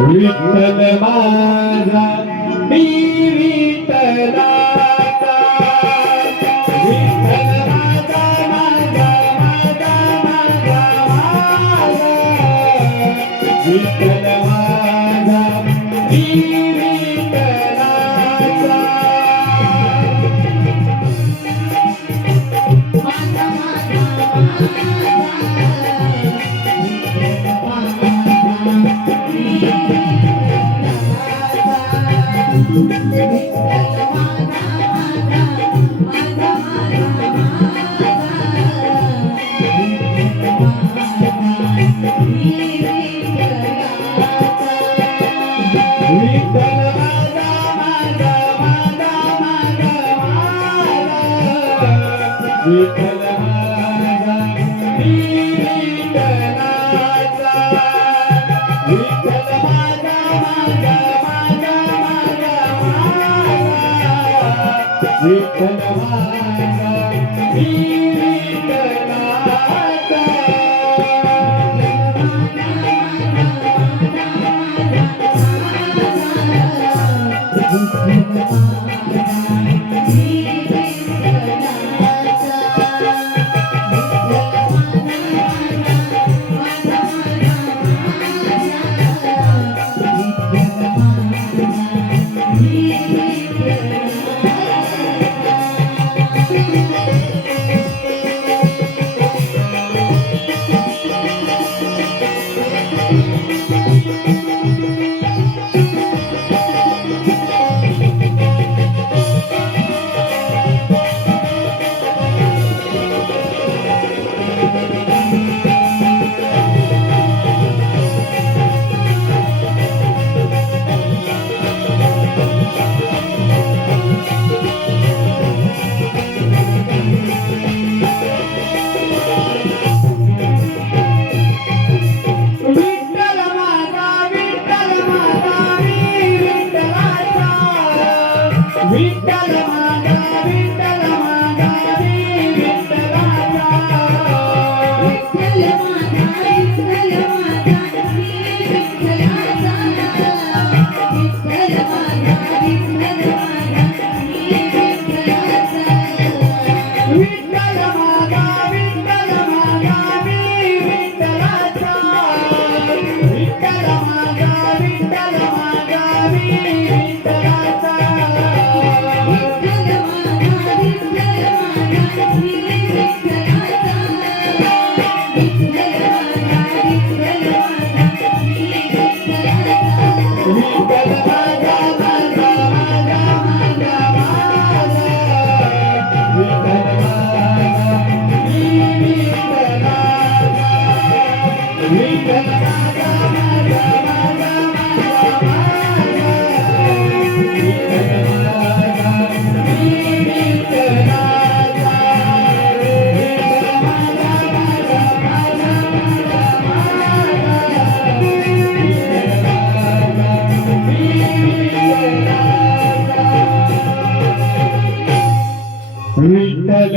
विठ्ठल माझा मी विठ्ठलाचा विठ्ठल माझा माझा माझा माझा माझा विठ्ठल माझा मी विठ्ठलाचा माझा विठ्ठल माझा मी विठ्ठलाचा विठ्ठल माझा माझा माझा माझा माझा विठ्ठल माझा मी विठ्ठलाचा विठ्ठल माझा विठ्ठल माझा मी विठ्ठलाचा विठ्ठल माझा विठ्ठल माझा मी विठ्ठलाचा विठ्ठल माझा विठ्ठल माझा मी विठ्ठलाचा विठ्ठल माझा विठ्ठल माझा मी विठ्ठलाचा विठ्ठल माझा विठ्ठल माझा मी विठ्ठलाचा विठ्ठल